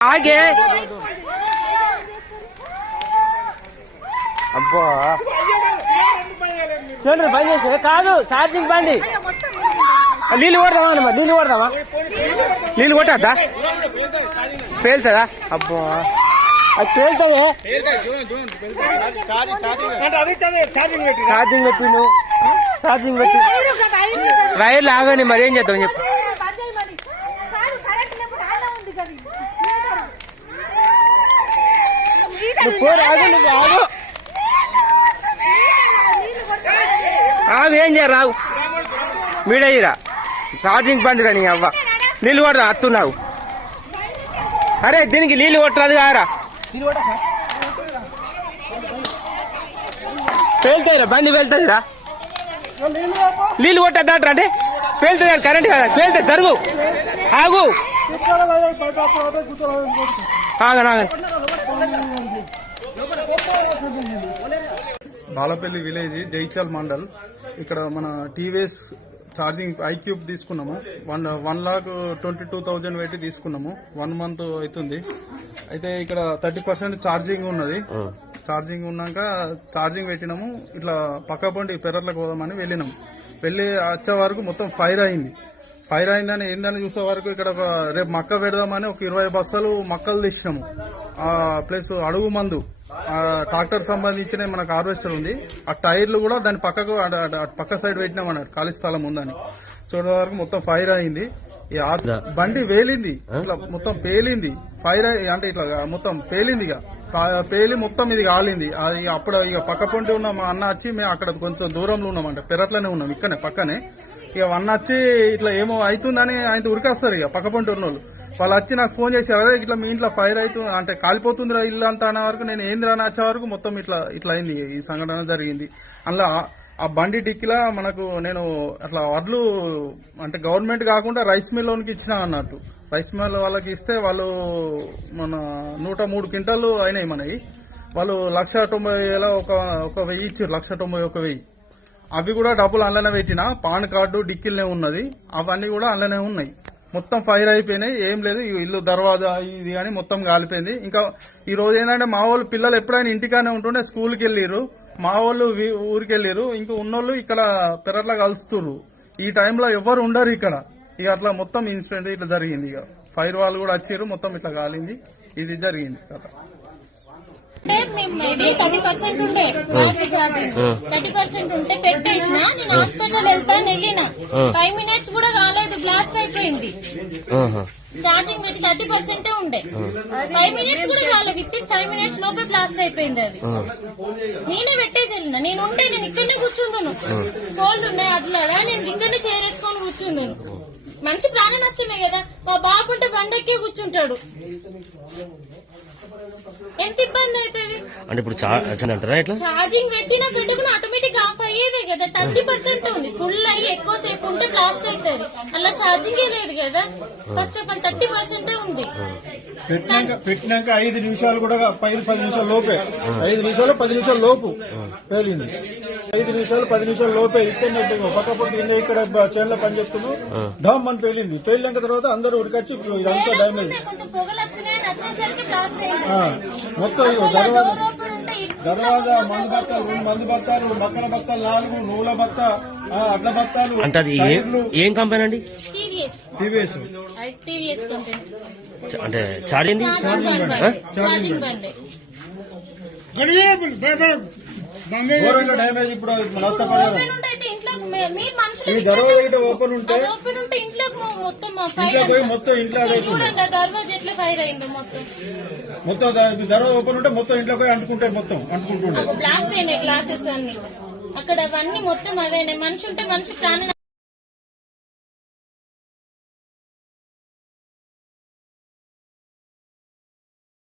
ఆగే అబ్బా చూడండి బంద్ చేస్తే కాదు ఛార్జింగ్ బండి నీళ్ళు కొడదామా మరి నీళ్ళు కొడదామా నీళ్ళు కొట్టద్దా పేలుతుందా అబ్బా అది పేలుతుంది ఛార్జింగ్ పెట్టిను ఛార్జింగ్ పెట్టి వైర్లు ఆగని మరి ఏం చేద్దాం చెప్పు ఆగు ఏం చేయరు రావు మీడయ్యిరా ఛార్జింగ్ బందిరా నీ అవ్వ నీళ్ళు కొడరా అత్తున్నావు అరే దీనికి నీళ్ళు కొట్టరాదు కారా పేలుతాయిరా బండి వెళ్తుందిరా నీళ్ళు కొట్టద్దాట్రా అంటే పేలుతుంది కరెంట్ కదా పేలుతుంది జరుగు ఆగు ఆగనాగ బాలపల్లి విలేజ్ జైచల్ మండల్. ఇక్కడ మన టీవీఎస్ ఛార్జింగ్ ఐక్యూబ్ తీసుకున్నాము. 1,22,000 పెట్టి తీసుకున్నాము. 1 month అవుతుంది. అయితే ఇక్కడ 30% ఛార్జింగ్ ఉన్నది. ఛార్జింగ్ ఉన్నాక ఛార్జింగ్ పెట్టినాము. ఇట్లా పక్క పండి పెరట్లకు పోదామని వెళ్ళినాము. వెళ్ళి వచ్చే వరకు మొత్తం ఫైర్ అయింది. ఫైర్ అయిందని ఏందని చూసే వరకు ఇక్కడ రేపు మక్క పెడదామని ఒక 20 బస్తాలు మక్కలు తెచ్చినాము. ప్లస్ అడుగు మందు ట్రాక్టర్ సంబంధించిన మనకు హార్వెస్టర్ ఉంది. ఆ టైర్లు కూడా దాని పక్కకు పక్క సైడ్ పెట్టినామన్నాడు ఖాళీ స్థలం ఉందని. చూడే వరకు మొత్తం ఫైర్ అయింది. బండి వేలింది, ఇట్లా మొత్తం పేలింది. ఫైర్ అంటే ఇట్లా మొత్తం పేలింది. ఇక పేలి మొత్తం ఇది కాలింది. అది అప్పుడు ఇక పక్క పొంటి ఉన్న మా అన్న వచ్చి మేము అక్కడ కొంచెం దూరంలో ఉన్నామంటే పెరట్లోనే ఉన్నాం, ఇక్కడనే పక్కనే. ఇక అన్న వచ్చి ఇట్లా ఏమో అవుతుందని ఆయన ఉరికేస్తారు. ఇక పక్క పొంటి ఉన్న వాళ్ళు వచ్చి నాకు ఫోన్ చేశారు, అదే ఇట్లా మీ ఇంట్లో ఫైర్ అవుతుంది అంటే కాలిపోతుందిరా ఇల్లు అంతా అనే వరకు నేను ఏందిరా అని వచ్చే వరకు మొత్తం ఇట్లా అయింది. ఈ సంఘటన జరిగింది. అందులో ఆ బండి డిక్కిలా మనకు నేను అట్లా వడ్లు అంటే గవర్నమెంట్ కాకుండా రైస్ మిల్ లోనికి ఇచ్చినా అన్నట్టు. రైస్ మిల్ వాళ్ళకి ఇస్తే వాళ్ళు మన 103 క్వింటాలు అయినాయి మనవి. వాళ్ళు 1,90,000 ఒక 1,000 ఇచ్చారు. 1,91,000. అవి కూడా డబ్బులు అందులోనే పెట్టినా. పాన్ కార్డు డిక్కిల్నే ఉన్నది. అవన్నీ కూడా అందులోనే ఉన్నాయి. మొత్తం ఫైర్ అయిపోయినాయి. ఏం లేదు, ఇల్లు దర్వాజా ఇది కానీ మొత్తం కాలిపోయింది. ఇంకా ఈ రోజు ఏంటంటే మా వాళ్ళు పిల్లలు ఎప్పుడైనా ఇంటికానే ఉంటుండే స్కూల్కి వెళ్ళిర్రు, మా వాళ్ళు ఊరికి వెళ్ళిర్రు. ఇంకా ఉన్నోళ్ళు ఇక్కడ పెరట్లా కలుస్తుర్రు. ఈ టైంలో ఎవరు ఉండరు ఇక్కడ. ఇక అట్లా మొత్తం ఇన్సిడెంట్ ఇట్లా జరిగింది. ఇక ఫైర్ వాళ్ళు కూడా వచ్చారు, మొత్తం ఇట్లా కాలింది. ఇది జరిగింది కదా. 30% ఉండే ఛార్జింగ్ 30% ఉంటే పెట్టేసిన. నేను హాస్పిటల్ వెళ్తాను వెళ్ళిన 5 minutes కూడా కాలేదు, బ్లాస్ట్ అయిపోయింది. ఛార్జింగ్ పెట్టి 30% ఉండే 5 minutes కూడా కాలేదు. విత్ ఇన్ 5 minutes లోపే బ్లాస్ట్ అయిపోయింది. అది నేనే పెట్టేసి వెళ్ళిన. నేను ఉంటే నేను ఇక్కడనే కూర్చుందాను. కోల్డ్ ఉన్నాయి అట్లా నేను ఇక్కడనే చేరేసుకొని కూర్చుందాను. మంచి ప్రాణ నష్టమే కదా. మా బాబు ఉంటే బండెక్కే కూర్చుంటాడు. ఎంత ఇబ్బంది అవుతుంది అంటే ఇప్పుడు అంటారా ఇట్లా ఛార్జింగ్ పెట్టినా పెట్టుకుని ఆటోమేటిక్ ఆఫ్ అయ్యేదే కదా. 30% ఉంది. ఫుల్ అయ్యి ఎక్కువసేపు ఉంటే బ్లాస్ట్ అవుతుంది. అలా ఛార్జింగ్ లేదు కదా. ఫస్ట్ ఆఫ్ ఆల్ 30% ఉంది. పెట్టినాక 5 నిమిషాలు కూడా 10 నిమిషాల లోపే 5 నిమిషాలు 10 నిమిషాల లోపు పేలింది. 5 నిమిషాలు 10 నిమిషాల లోపే ఇక్కడ పక్క పక్క ఇక్కడ చేనులో పని చేస్తున్నాం. డామ్ అని పేలింది. పేలినాక తర్వాత అందరూ ఉడికొచ్చి ఇదంతా డ్యామేజ్ మొత్తం దర్వాజా మందు బత్తాలు మక్కల బత్తాలు 4 నువ్వుల బత్త అడ్ల బత్తాలు. అంటే అది ఏం కంపెనీ అండి? టీవీఎస్ అంటే ఛార్జింగ్ ఘోరంగా డ్యామేజ్. ఇప్పుడు నష్టపడ్డారు. ఈ దర్వాజా ఓపెన్ ఉంటే మొత్తం ఇంట్లో మొత్తం దర్వాజా ఓపెన్ ఉంటే మొత్తం ఇంట్లో పోయి అంటుకుంటాయి. మొత్తం అంటుకుంటుండే బ్లాస్ట్ అయినాయి గ్లాసెస్ అన్ని. అక్కడ అవన్నీ మొత్తం అవే. మనిషి ఉంటే మనిషి ప్రాణం